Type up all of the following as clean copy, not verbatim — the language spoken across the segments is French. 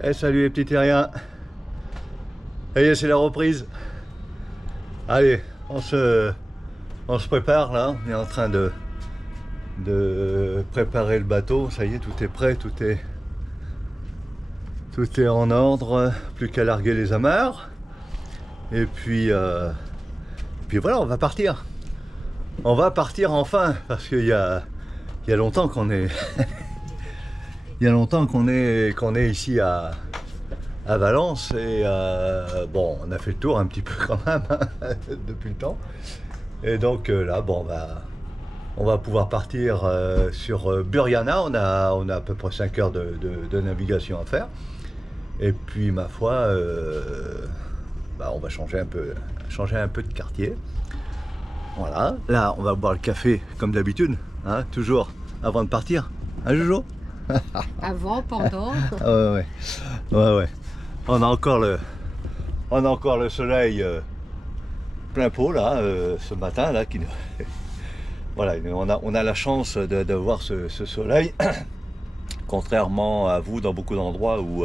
Eh salut les petits terriens. Ça y est, c'est la reprise. Allez, on se prépare là. On est en train de préparer le bateau. Ça y est, tout est prêt, tout est en ordre. Plus qu'à larguer les amarres. Et puis voilà, on va partir. On va partir enfin, parce qu'il y a longtemps qu'on est, il y a longtemps qu'on est ici à Valence et bon, on a fait le tour un petit peu quand même hein, depuis le temps. Et donc là, bon, on va pouvoir partir sur Burriana. On a à peu près 5 heures de navigation à faire. Et puis ma foi, on va changer un peu de quartier. Voilà, là on va boire le café comme d'habitude, hein, toujours avant de partir. Hein Jojo? Avant, pendant. Ah ouais. On a encore le soleil plein pot là, ce matin là, voilà, on a la chance de voir ce soleil, contrairement à vous dans beaucoup d'endroits où,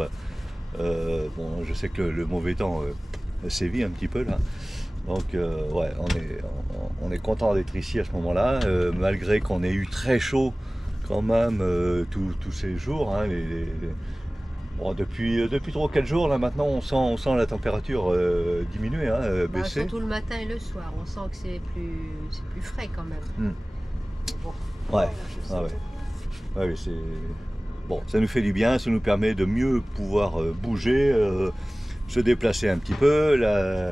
bon, je sais que le mauvais temps sévit un petit peu là. Donc ouais, on est content d'être ici à ce moment-là, malgré qu'on ait eu très chaud quand même tous ces jours. Hein, bon, depuis 3 ou 4 jours là maintenant on sent la température diminuer, hein, baisser. Surtout le matin et le soir, on sent que c'est plus frais quand même. Bon, Ouais, ouais, c'est bon, ça nous fait du bien, ça nous permet de mieux pouvoir bouger, se déplacer un petit peu. Là,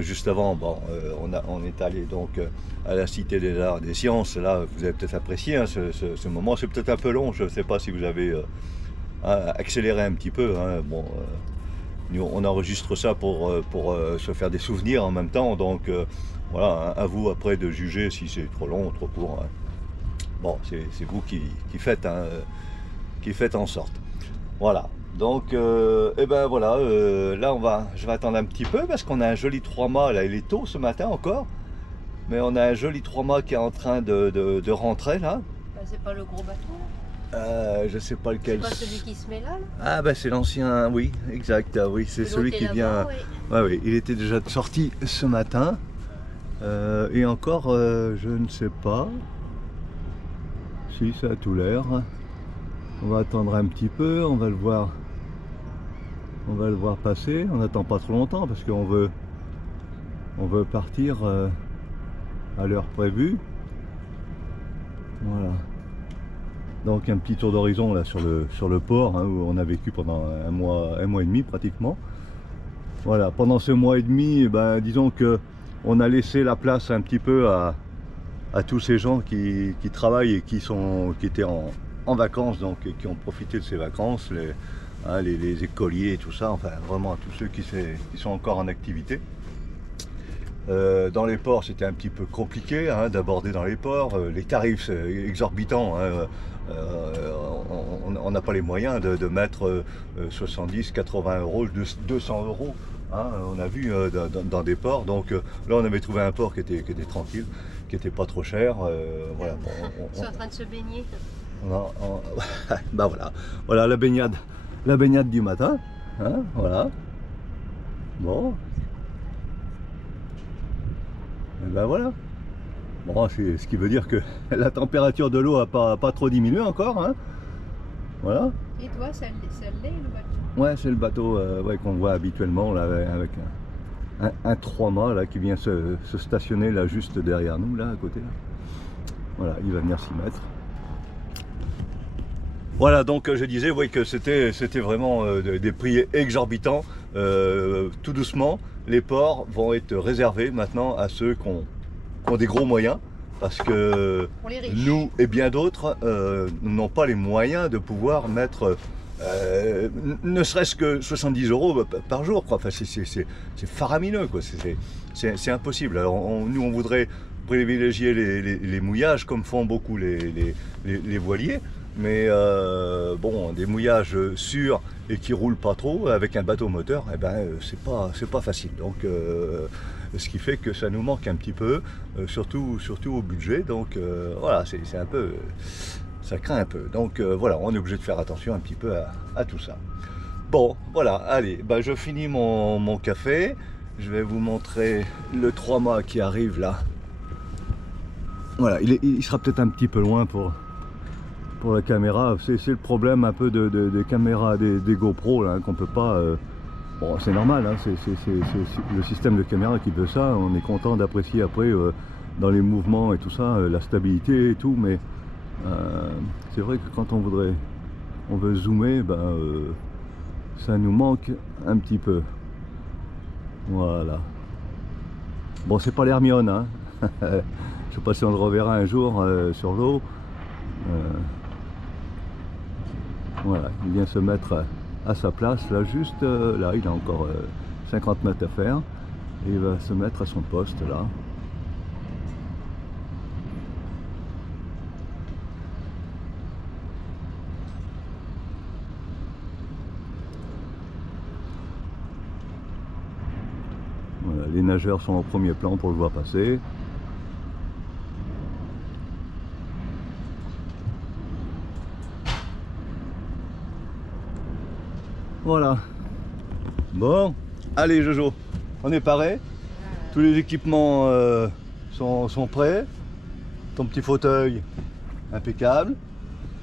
juste avant, bon, on est allé donc à la Cité des Arts et des Sciences. Là, vous avez peut-être apprécié hein, ce moment. C'est peut-être un peu long, je ne sais pas si vous avez accéléré un petit peu. Hein. Bon, nous, on enregistre ça pour se faire des souvenirs en même temps. Donc voilà, hein, à vous après de juger si c'est trop long ou trop court. Hein. Bon, c'est vous qui faites, hein, qui faites en sorte. Voilà. Donc, et ben voilà, là je vais attendre un petit peu parce qu'on a un joli 3 mâts, là il est tôt ce matin encore, mais on a un joli 3 mâts qui est en train de rentrer là. c'est pas le gros bateau Je sais pas lequel. c'est pas celui qui se met là? Ah ben c'est l'ancien, oui, exact, oui, c'est celui qui vient. Oui. Ouais, oui, il était déjà sorti ce matin, et encore, je ne sais pas, si ça a tout l'air. On va attendre un petit peu, on va le voir passer. On n'attend pas trop longtemps parce qu'on veut partir à l'heure prévue. Voilà. Donc un petit tour d'horizon là sur le port, hein, où on a vécu pendant un mois et demi pratiquement. Voilà, pendant ce mois et demi, ben, disons que on a laissé la place un petit peu à tous ces gens qui travaillent et qui étaient en vacances, donc et qui ont profité de ces vacances, les écoliers et tout ça, enfin vraiment tous ceux qui sont encore en activité. Dans les ports, c'était un petit peu compliqué hein, d'aborder dans les ports, les tarifs exorbitants. Hein, on n'a pas les moyens de mettre 70, 80 euros, 200 euros. Hein, on a vu dans des ports. Donc là, on avait trouvé un port qui était tranquille, qui n'était pas trop cher. Voilà, Ils sont en train de se baigner. Bah voilà la baignade du matin, hein, voilà. Bon, et ben voilà. Bon, c'est ce qui veut dire que la température de l'eau a pas trop diminué encore, hein. Voilà. Et toi, ça l'est le bateau? Ouais, c'est le bateau ouais, qu'on voit habituellement là, avec un 3 mâts là qui vient se stationner là juste derrière nous là à côté. Là. Voilà, il va venir s'y mettre. Voilà, donc je disais oui, que c'était vraiment des prix exorbitants. Tout doucement, les ports vont être réservés maintenant à ceux qui ont des gros moyens, parce que nous et bien d'autres n'ont pas les moyens de pouvoir mettre ne serait-ce que 70 euros par jour, quoi. Enfin, c'est faramineux, quoi. C'est impossible. Alors nous on voudrait privilégier les mouillages comme font beaucoup les voiliers. Mais bon, des mouillages sûrs et qui roulent pas trop avec un bateau moteur, eh ben c'est pas facile. Donc ce qui fait que ça nous manque un petit peu, surtout au budget. Donc voilà, c'est un peu, ça craint un peu. Donc voilà, on est obligé de faire attention un petit peu à tout ça. Bon, voilà, allez, bah, je finis mon café. Je vais vous montrer le 3 mâts qui arrive là. Voilà, il sera peut-être un petit peu loin pour la caméra. C'est le problème un peu des caméras, des GoPro là, qu'on peut pas... bon, c'est normal, hein, c'est le système de caméra qui veut ça. On est content d'apprécier après dans les mouvements et tout ça, la stabilité et tout, mais c'est vrai que quand on veut zoomer, ben, ça nous manque un petit peu. Voilà. Bon, c'est pas l'Hermione, hein. Je sais pas si on le reverra un jour sur l'eau. Voilà, il vient se mettre à sa place, là, juste là, il a encore 50 mètres à faire. Et il va se mettre à son poste, là. Voilà, les nageurs sont au premier plan pour le voir passer. Voilà. Bon, allez Jojo, on est paré. Tous les équipements sont prêts. Ton petit fauteuil, impeccable.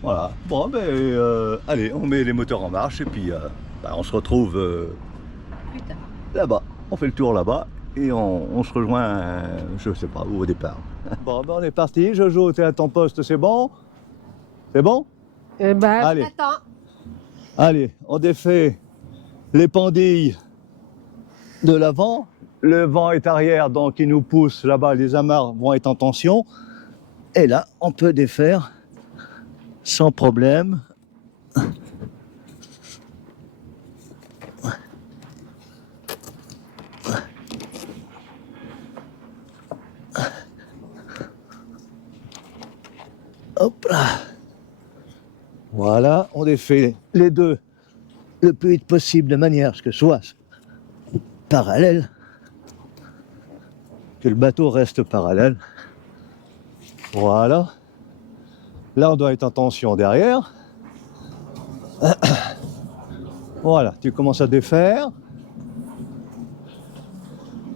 Voilà. Bon, ben, allez, on met les moteurs en marche et puis bah, on se retrouve Plus tard. là-bas. On fait le tour là-bas et on se rejoint, je sais pas où au départ. Bon, ben, on est parti. Jojo, t'es à ton poste, c'est bon? C'est bon? Allez. Attends. Allez, on défait les pendilles de l'avant. Le vent est arrière, donc il nous pousse là-bas. Les amarres vont être en tension. Et là, on peut défaire sans problème. Hop là. Voilà, on défait les deux le plus vite possible de manière à ce que ce soit parallèle, que le bateau reste parallèle. Voilà. Là, on doit être en tension derrière. Voilà, tu commences à défaire.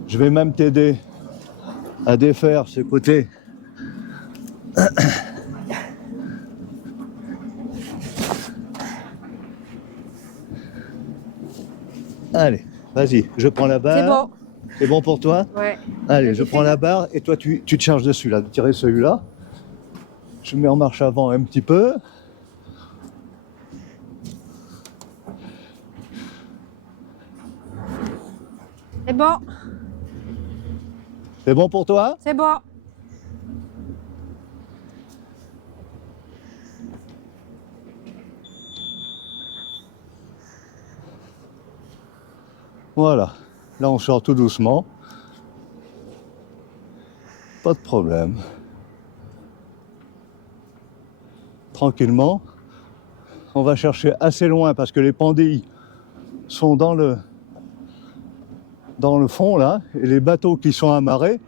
Je vais même t'aider à défaire ce côté. Allez, vas-y, je prends la barre. C'est bon. C'est bon pour toi? Ouais. Allez, je prends la barre et toi tu te charges dessus là, de tirer celui-là. Je mets en marche avant un petit peu. C'est bon. C'est bon pour toi? C'est bon. Voilà, là on sort tout doucement. Pas de problème. Tranquillement. On va chercher assez loin parce que les pendilles sont dans le fond là. Et les bateaux qui sont amarrés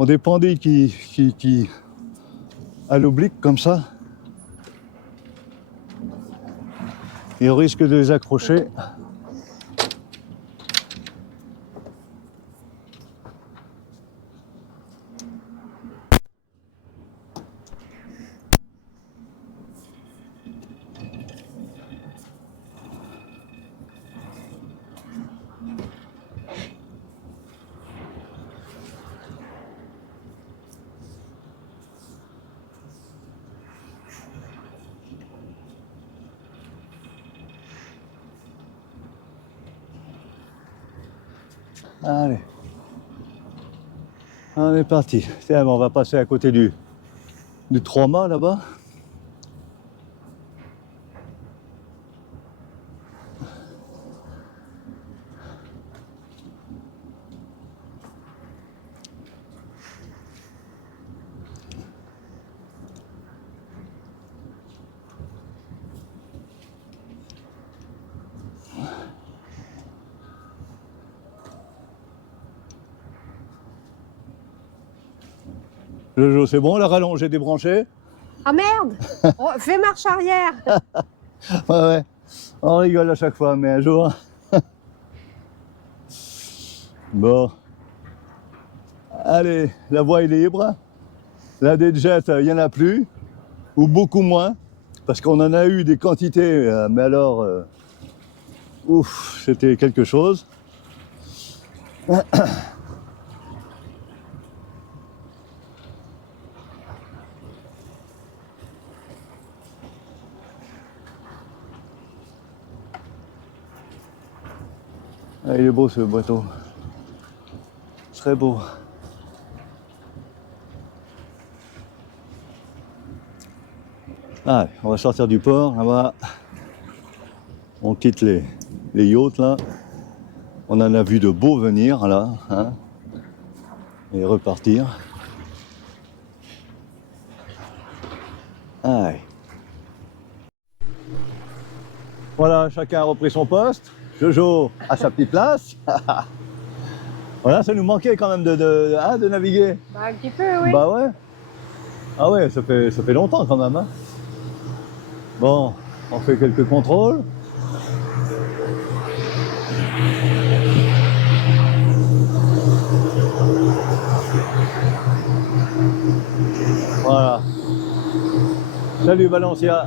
ont des pendilles qui à l'oblique comme ça. Et on risque de les accrocher. Allez, on est parti. Tiens, on va passer à côté du 3 mâts là-bas. Jojo, c'est bon, la rallonge est débranchée? Ah merde. Oh, fais marche arrière. Ouais, ouais. On rigole à chaque fois, mais un jour... Bon. Allez, la voie est libre. Là, des jets, il n'y en a plus. Ou beaucoup moins. Parce qu'on en a eu des quantités, mais alors... ouf, c'était quelque chose. Ah, il est beau ce bateau. Très beau. Allez, on va sortir du port, là-bas. On quitte les yachts là. On en a vu de beaux venir là, hein, et repartir. Allez. Voilà, chacun a repris son poste. Jojo à sa petite place. Voilà, ça nous manquait quand même de naviguer. Bah, un petit peu, oui. Bah ouais. Ah ouais, ça fait longtemps quand même. Hein. Bon, on fait quelques contrôles. Voilà. Salut Valencia.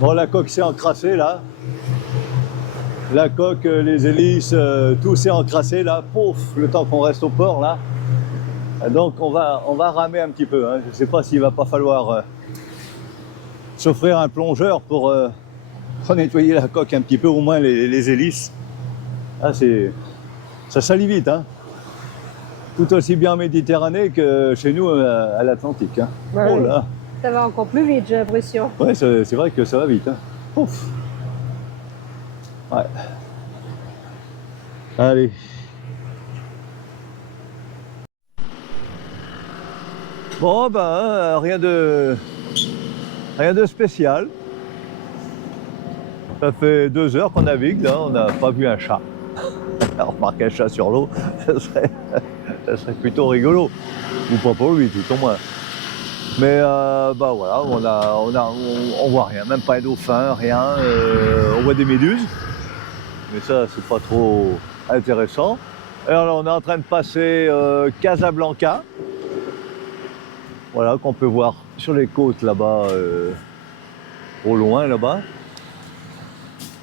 Bon, la coque s'est encrassée là. La coque, les hélices, tout s'est encrassé là. Pouf, le temps qu'on reste au port là. Donc on va ramer un petit peu. Hein. Je ne sais pas s'il va pas falloir s'offrir un plongeur pour nettoyer la coque un petit peu, au moins les hélices. Ah, ça salit vite. Hein. Tout aussi bien en Méditerranée que chez nous à l'Atlantique. Hein. Ouais, oh là. Ça va encore plus vite, j'ai l'impression. Ouais, c'est vrai que ça va vite. Hein. Ouf. Ouais. Allez. Bon, ben, rien de spécial. Ça fait 2 heures qu'on navigue, là, on n'a pas vu un chat. Remarquer un chat sur l'eau, ça serait plutôt rigolo. Ou pas pour lui, tout au moins. Mais bah voilà, on voit rien, même pas un dauphin, rien. On voit des méduses, mais ça c'est pas trop intéressant. Alors là, on est en train de passer Casablanca, voilà, qu'on peut voir sur les côtes là-bas, au loin là-bas.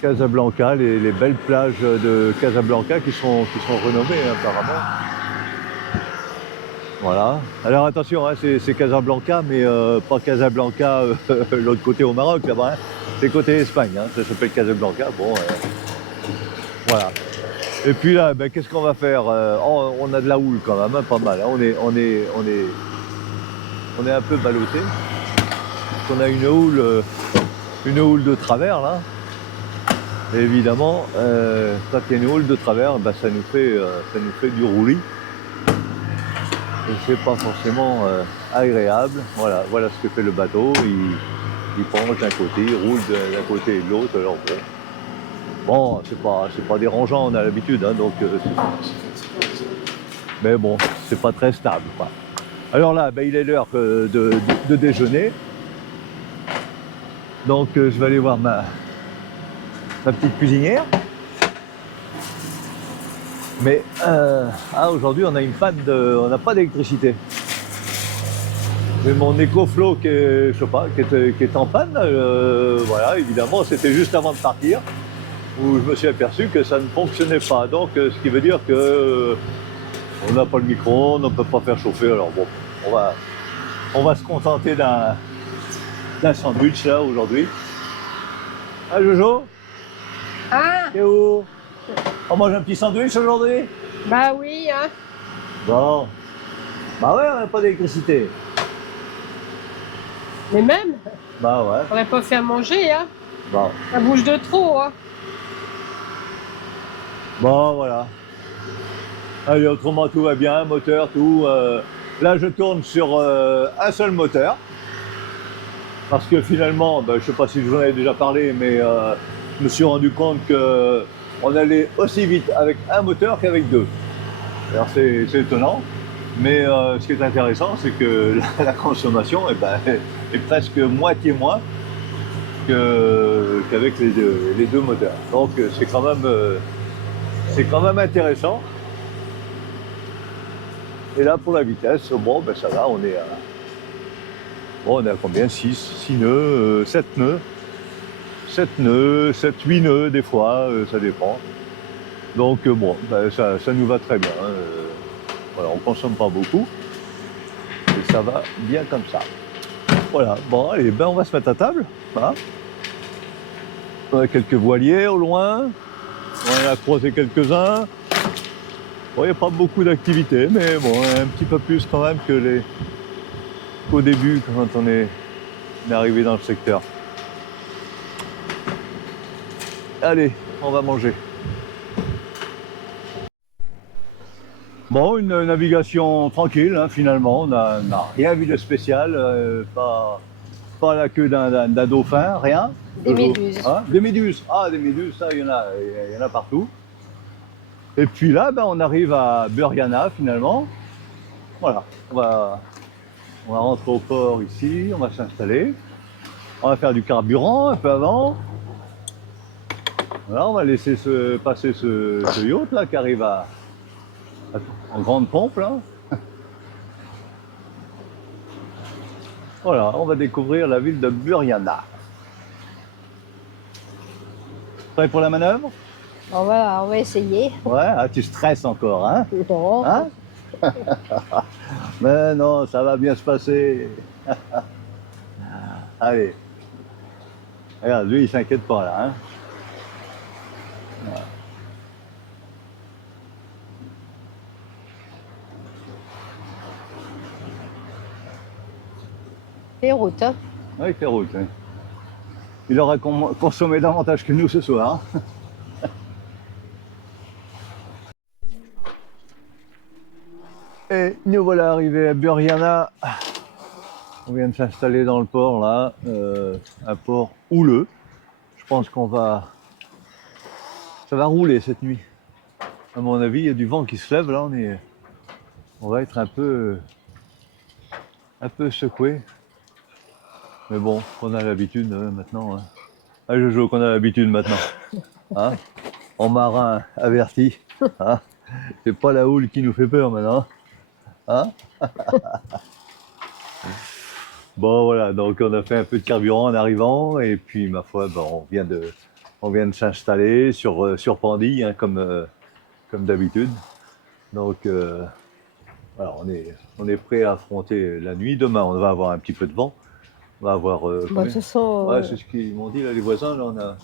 Casablanca, les belles plages de Casablanca qui sont renommées hein, apparemment. Voilà. Alors attention, hein, c'est Casablanca, mais pas Casablanca l'autre côté au Maroc là-bas. Hein. C'est côté Espagne, hein, ça s'appelle Casablanca. Bon, voilà. Et puis là, ben, qu'est-ce qu'on va faire on a de la houle quand même, hein, pas mal. Hein. On est un peu ballotté. On a une houle de travers là. Et évidemment, quand il y a une houle de travers, ben, ça nous fait du roulis. Et c'est pas forcément agréable. Voilà ce que fait le bateau. Il penche d'un côté, il roule d'un côté et de l'autre. Alors bon, c'est pas dérangeant, on a l'habitude, hein, donc. Mais bon, c'est pas très stable, quoi. Alors là, ben, il est l'heure de déjeuner. Donc je vais aller voir ma petite cuisinière. Mais aujourd'hui on a une panne on n'a pas d'électricité. Mais mon EcoFlow qui est en panne, voilà, évidemment, c'était juste avant de partir où je me suis aperçu que ça ne fonctionnait pas. Donc ce qui veut dire que on n'a pas le micro-ondes, on ne peut pas faire chauffer. Alors bon, on va se contenter d'un sandwich là aujourd'hui. Ah Jojo? Ah! T'es où? On mange un petit sandwich aujourd'hui? Bah oui, hein. Bon. Bah ouais, on n'a pas d'électricité. Mais même, Bah ouais. on n'a pas fait à manger, hein. Bon. Ça bouge de trop, hein. Bon, voilà. Allez, autrement tout va bien, moteur, tout. Là, je tourne sur un seul moteur. Parce que finalement, ben, je ne sais pas si je vous en avais déjà parlé, mais je me suis rendu compte qu'on allait aussi vite avec un moteur qu'avec 2. Alors c'est étonnant, mais ce qui est intéressant, c'est que la consommation, eh ben, est presque moitié moins qu'avec les deux moteurs. Donc c'est quand même intéressant. Et là pour la vitesse, bon ben ça va, on est à combien? 6 nœuds, 7 nœuds. 7 nœuds, 7, 8 nœuds des fois, ça dépend. Donc bon, ben, ça nous va très bien. Voilà, on consomme pas beaucoup. Et ça va bien comme ça. Voilà, bon allez, ben on va se mettre à table. Voilà. On a quelques voiliers au loin. On en a croisé quelques-uns. Bon, il n'y a pas beaucoup d'activité, mais bon, un petit peu plus quand même qu'au début, quand on est arrivé dans le secteur. Allez, on va manger. Bon, une navigation tranquille, hein, finalement. On n'a rien vu de spécial, pas la queue d'un dauphin, rien. Des méduses. Hein, des méduses. Ah, des méduses, ça, il y en a partout. Et puis là, ben, on arrive à Burghana, finalement. Voilà, on va rentrer au port ici, on va s'installer. On va faire du carburant un peu avant. Voilà, on va laisser passer ce yacht là qui arrive en grande pompe là. Voilà, on va découvrir la ville de Burghana. Prêt pour la manœuvre? On va essayer. Ouais, ah, tu stresses encore, hein? Non. Hein? Mais non, ça va bien se passer. Allez. Regarde, lui, il s'inquiète pas là, hein? Voilà. Les routes, hein? Oui, il fait route. Hein. Il aura consommé davantage que nous ce soir. Et nous voilà arrivés à Burghana. On vient de s'installer dans le port là, un port houleux. Je pense ça va rouler cette nuit. À mon avis, il y a du vent qui se lève là. On va être un peu secoué. Mais bon, on a l'habitude maintenant. Hein. Ah, Jojo, qu'on a l'habitude maintenant. Hein, en marin averti. Hein, c'est pas la houle qui nous fait peur maintenant. Hein. Bon voilà, donc on a fait un peu de carburant en arrivant et puis ma foi, bon, on vient de s'installer sur Pandy, hein, comme d'habitude. Donc voilà, on est prêt à affronter la nuit. Demain, on va avoir un petit peu de vent. On va avoir. Bah, de toute façon, ouais, c'est ce qu'ils m'ont dit là, les voisins. Là, on a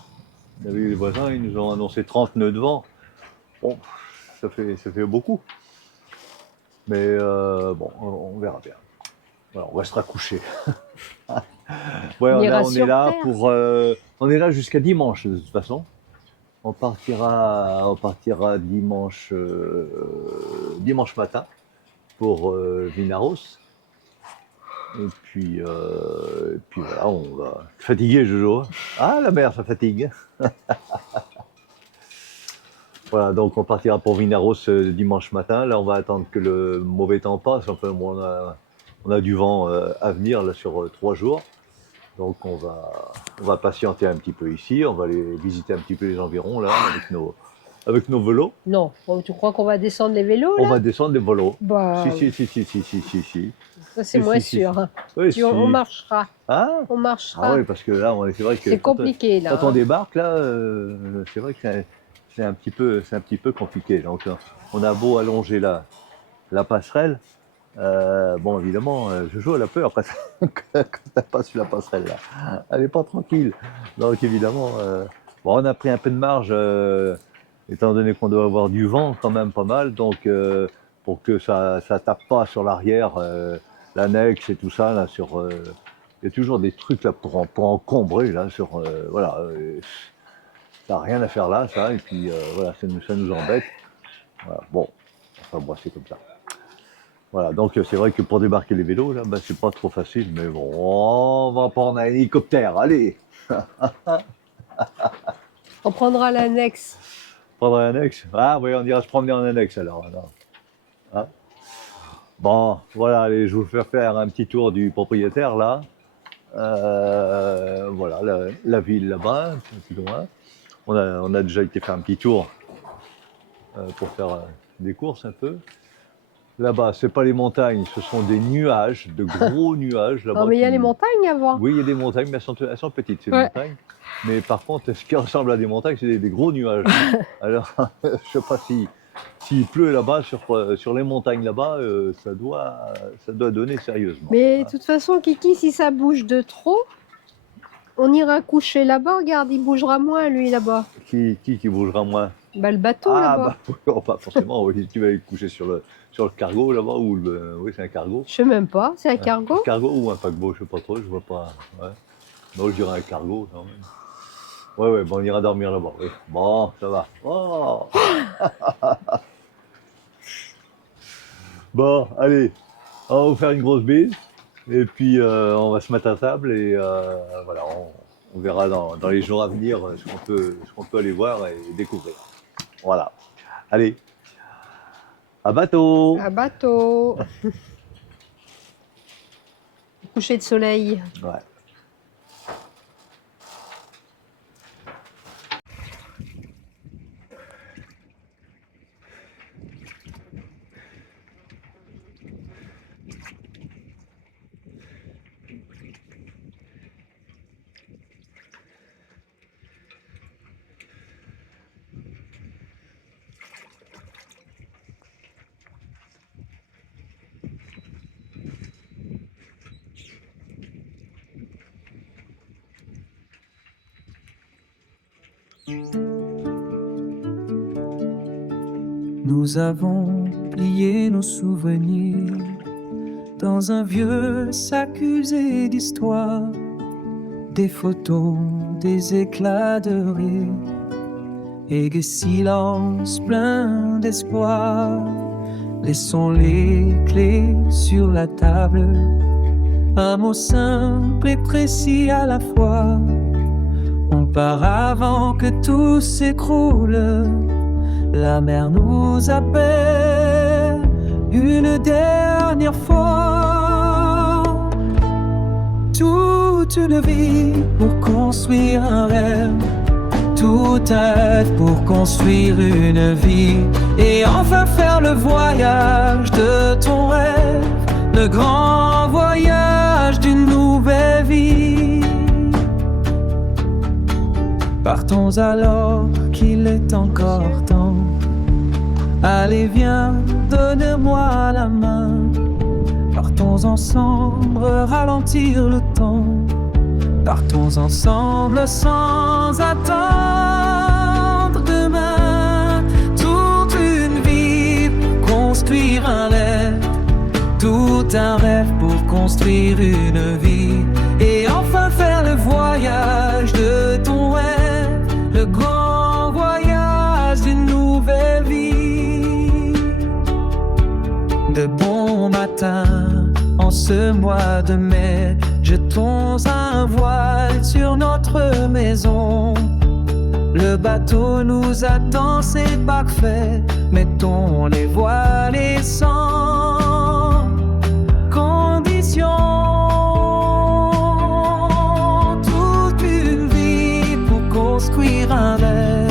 vu les voisins, ils nous ont annoncé 30 nœuds de vent. Bon, ça fait beaucoup. Mais bon, on verra bien. Voilà, on restera couché. Ouais, on est là on est là jusqu'à dimanche de toute façon. On partira dimanche matin pour Vinaros. Et puis voilà, on va fatiguer Jojo. Ah, la mer, ça fatigue. Voilà, donc on partira pour Vinaros dimanche matin. Là, on va attendre que le mauvais temps passe. Enfin, bon, on a du vent à venir là, sur 3 jours. Donc on va patienter un petit peu ici. On va aller visiter un petit peu les environs là avec nos vélos. non. Oh, tu crois qu'on va descendre les vélos là? On va descendre des vélos. Bah, Si. ça c'est moins sûr. Hein. Oui, Puis on marchera. Ah, On marchera. ah oui, parce que là, c'est vrai que c'est compliqué là. quand on débarque là, c'est vrai que c'est un petit peu compliqué. Donc on a beau allonger la passerelle. Bon, évidemment, Jojo, elle a peur quand elle passe sur la passerelle là. Elle n'est pas tranquille. Donc évidemment, bon, on a pris un peu de marge, étant donné qu'on doit avoir du vent quand même pas mal. Donc pour que ça tape pas sur l'arrière, l'annexe et tout ça là sur. Il y a toujours des trucs là pour encombrer là sur. Voilà, ça n'a rien à faire là, ça. Et puis voilà, ça nous embête. Voilà, bon, enfin bon, c'est comme ça. Voilà, donc c'est vrai que pour débarquer les vélos, là, ben, c'est pas trop facile, mais bon, on va prendre un hélicoptère, allez. On prendra l'annexe. Prendre un annexe. Ah oui, on ira se promener en annexe alors. Hein, bon, voilà, allez, je vais vous faire un petit tour du propriétaire là. Voilà, la ville là-bas, un peu plus loin. On a déjà été faire un petit tour pour faire des courses un peu. Là-bas, c'est pas les montagnes, ce sont des nuages, de gros nuages là-bas. Non, mais il y a les montagnes à voir. Oui, il y a des montagnes, mais elles sont petites, ces montagnes. Mais par contre, ce qui ressemble à des montagnes, c'est des gros nuages. Alors, je sais pas s'il pleut là-bas, sur les montagnes là-bas, ça doit donner sérieusement. Mais de toute façon, Kiki, si ça bouge de trop, on ira coucher là-bas. Regarde, il bougera moins, lui, là-bas. Qui bougera moins? Bah, le bateau, là-bas. Pas forcément, oui. Tu vas aller coucher sur le cargo là-bas, oui, c'est un cargo. Je sais même pas, c'est un cargo? Un cargo ou un paquebot, je sais pas trop, je vois pas. Ouais. Non, je dirais un cargo quand même. Ouais, bon, on ira dormir là-bas, oui. Bon, ça va. Oh Bon, allez, on va vous faire une grosse bise, et puis on va se mettre à table, et voilà, on verra dans les jours à venir ce qu'on peut aller voir et découvrir. Voilà. Allez, à bateau! À bateau. Coucher de soleil. Ouais. Nous avons plié nos souvenirs dans un vieux sac usé d'histoire, des photos, des éclats de rire et des silences pleins d'espoir. Laissons les clés sur la table, un mot simple et précis à la fois. On part avant que tout s'écroule. La mer nous appelle une dernière fois. Toute une vie pour construire un rêve, tout un rêve pour construire une vie, et enfin faire le voyage de ton rêve, le grand voyage d'une nouvelle vie. Partons alors qu'il est encore temps. Allez, viens, donne-moi la main. Partons ensemble, ralentir le temps. Partons ensemble sans attendre demain. Toute une vie pour construire un rêve, tout un rêve pour construire une vie, et enfin faire le voyage de ton rêve, le grand voyage d'une nouvelle vie. De bon matin, en ce mois de mai, jetons un voile sur notre maison. Le bateau nous attend, c'est parfait. Mettons les voiles et sans condition. Toute une vie pour construire un rêve,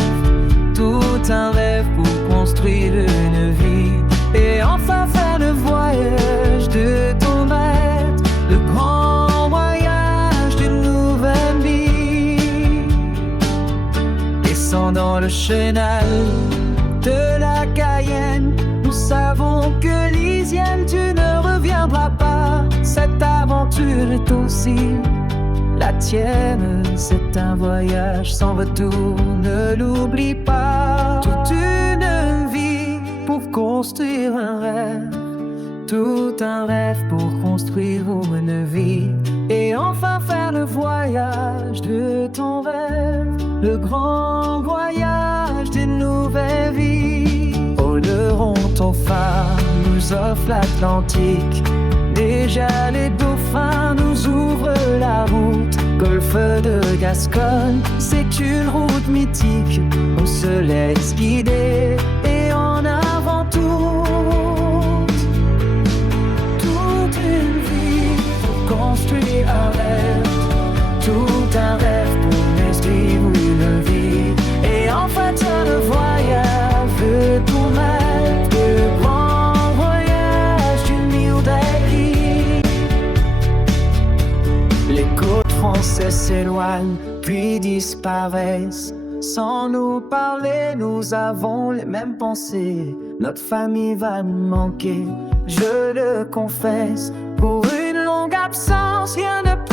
tout un rêve pour construire une vie, et enfin faire le voyage de ton rêve, le grand voyage d'une nouvelle vie. Descendant le chenal de la Cayenne, nous savons que Lisienne, tu ne reviendras pas. Cette aventure est aussi la tienne, c'est un voyage sans retour, ne l'oublie pas. Toute une vie pour construire un rêve, tout un rêve pour construire une vie, et enfin faire le voyage de ton rêve, le grand voyage d'une nouvelle vie. Oloron, ton phare nous offre l'Atlantique, déjà les dauphins nous ouvrent la route. Golfe de Gascogne, c'est une route mythique, on se laisse guider et en avant toute une vie pour construire un rêve, s'éloignent, puis disparaissent. Sans nous parler, nous avons les mêmes pensées. Notre famille va nous manquer, je le confesse. Pour une longue absence, rien ne peut